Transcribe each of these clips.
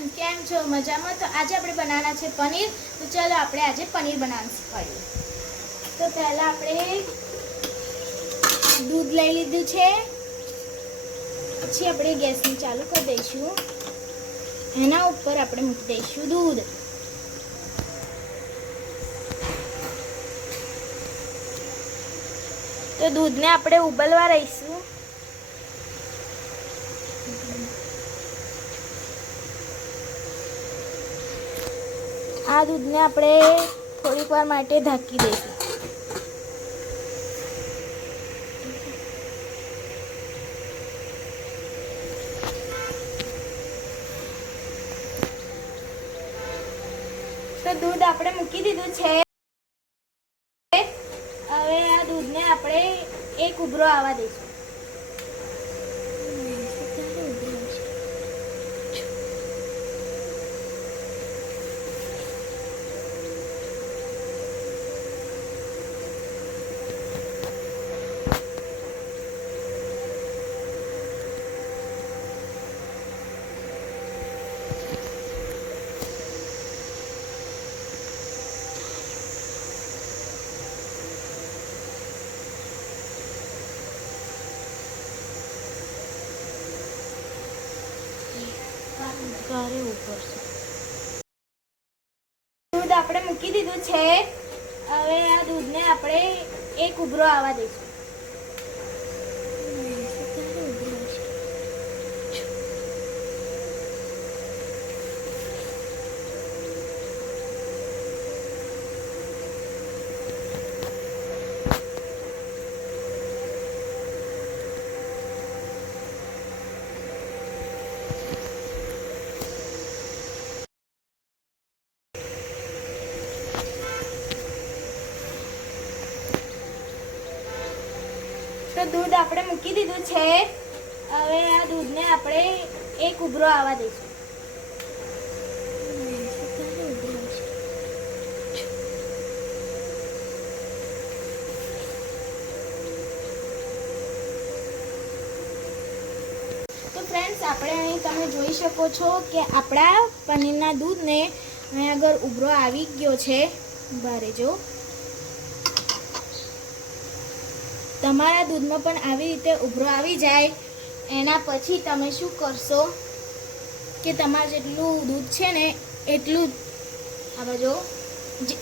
Friends came छो मजा में। तो आज આપણે બનાવવાના છે પનીર। તો ચાલો આપણે આજે પનીર બનાવવાનું શીખવાડીએ। તો પહેલા આપણે દૂધ લઈ લીધું છે, પછી આપણે ગેસને ચાલુ કરી દઈશું। એના ઉપર આપણે મૂકી દઈશું દૂધ। તો દૂધને આપણે ઉબલવા રહીશું। આ દૂધને આપણે થોડીક વાર માટે ઢાંકી દઈશું। તો દૂધ આપણે મૂકી દીધું છે। હવે આ દૂધને આપણે એક ઉભરો આવવા દઈશું। દૂધ આપણે મૂકી દીધું છે। હવે આ દૂધને આપણે એક ઉભરો આવવા દઈશું। તો દૂધ આપણે મૂકી દીધું છે। હવે આ દૂધને આપણે એક ઉભરો આવવા દઈશું। તો ફ્રેન્ડ્સ આપણે અહીં તમે જોઈ શકો છો કે આપણા પનીરના દૂધને અહીં આગળ ઉભરો આવી ગયો છે। બારે જો તમારા દૂધમાં પણ આવી રીતે ઉભરો આવી જાય એના પછી તમે શું કરશો કે તમારે જેટલું દૂધ છે ને એટલું જ આ બાજુ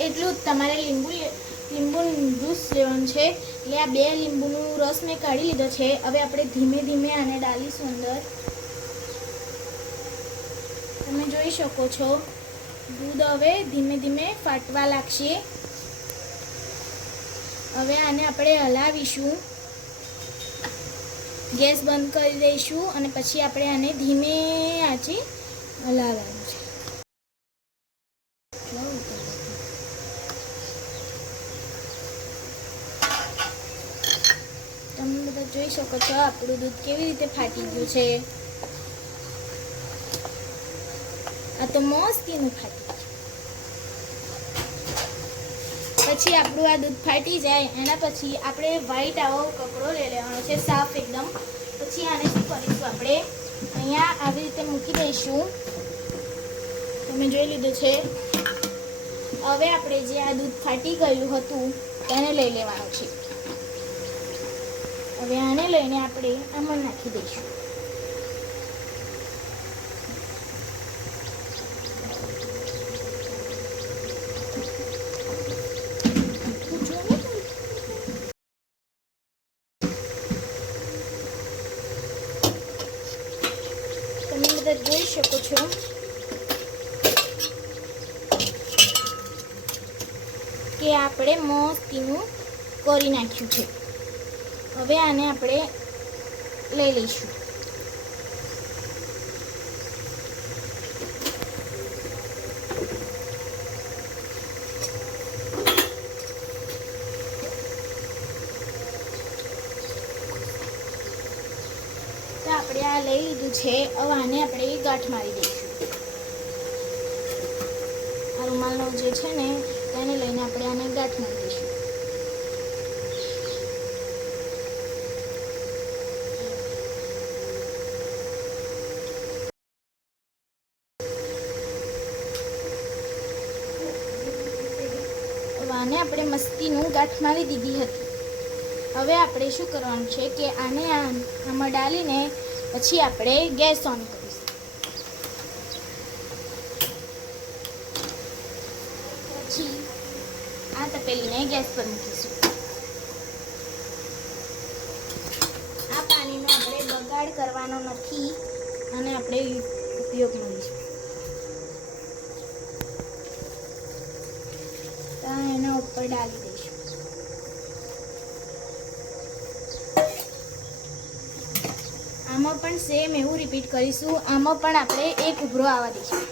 એટલું જ તમારે લીંબુનું જ્યુસ લેવાનું છે। એટલે આ 2 લીંબુનો રસ મેં કાઢી લીધો છે। હવે આપણે ધીમે ધીમે આને ડાલીશું અંદર। તમે જોઈ શકો છો દૂધ હવે ધીમે ધીમે ફાટવા લાગશે। હવે આને આપણે હલાવીશું, ગેસ બંધ કરી દઈશું અને પછી આપણે આને ધીમે આંચે હલાવવાનું છે। તમે બધા જોઈ શકો છો આપણું દૂધ કેવી રીતે ફાટી ગયું છે। આ તો મસ્તીનું ફાટી ગયું। પછી આપણું આ દૂધ ફાટી જાય એના પછી આપણે વ્હાઈટ આવો કકડો લઈ લેવાનો છે, સાફ એકદમ। પછી આને શું કરીશું આપણે અહીંયા આવી રીતે મૂકી દઈશું। તમે જોઈ લીધું છે। હવે આપણે જે આ દૂધ ફાટી ગયું હતું તેને લઈ લેવાનું છે। હવે આને લઈને આપણે આમાં નાખી દઈશું। તમે બધા જોઈ શકો છો કે આપણે મસ્તીનું કરી નાખ્યું છે। હવે આને આપણે લઈ લઈશું। તો આપણે આ લઈ લીધું છે। હવે આને આપણે ગાંઠ મારી દઈશું। આ રૂમાલનો જે છે ને તેને લઈને આપણે આને ગાંઠ મારી દઈશું। આને આપણે મસ્તીનું ગાંઠ મારી દીધી હતી. હવે આપણે શું કરવાનું છે કે આને આમાં ડાલીને પછી આપણે ગેસ ઓન કરીશું. પછી આ તપેલીને ગેસ પર મૂકીશું. આ પાણીનો આપણે બગાડ કરવાનો નથી અને આપણે ઉપયોગમાં લઈશું. તો એના ઉપર ડાલી દઈશું. આમાં પણ સેમ એવું રિપીટ કરીશું. આમાં પણ આપણે એક ઉભરો આવવા દઈશું.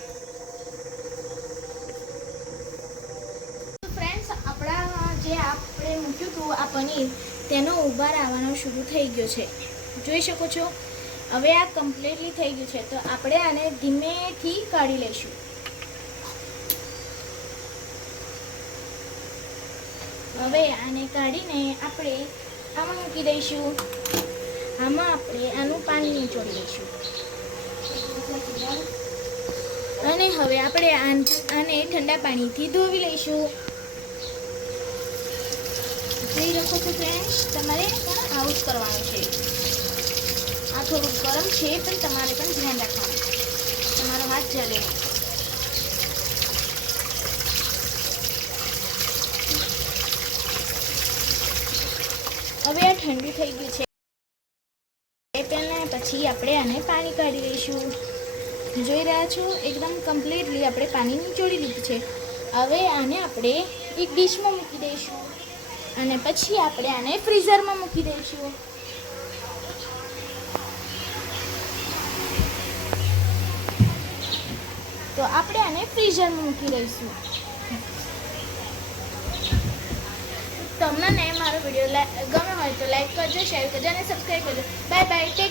ફ્રેન્ડ્સ, આપણા જે આપણે મૂક્યું હતું આ પનીર, તેનો ઉભાર આવવાનો શરૂ થઈ ગયો છે, જોઈ શકો છો. હવે આ કમ્પ્લીટલી થઈ ગયું છે, તો આપણે આને ધીમેથી કાઢી લઈશું. હવે આને કાઢીને આપણે આમાં મૂકી દઈશું. આમાં આપણે આનું પાણી નીચોડી દઈશું અને હવે આપણે આને ઠંડા પાણીથી ધોવી લઈશું. જોઈ શકો છો ફ્રેન્ડ્સ, તમારે આવું જ કરવાનું છે. આ થોડું ગરમ છે, પણ તમારે પણ ધ્યાન રાખવાનું, તમારો હાથ જલે. હવે આ ઠંડુ થઈ ગયું છે. પહેલાં પછી આપણે આને પાણી કાઢી લઈશું. જોઈ રહ્યા છો, એકદમ કમ્પ્લીટલી આપણે પાણી નીચોડી લીધું છે. હવે આને આપણે એક ડીશમાં મૂકી દઈશું અને પછી આપણે આને ફ્રીઝરમાં મૂકી દઈશું. તો આપણે આને ફ્રીઝરમાં મૂકી દઈશું. તમને મારો વિડીયો ગમે હોય તો લાઈક કરજો, શેર કરજો અને સબસ્ક્રાઈબ કરજો. Bye bye.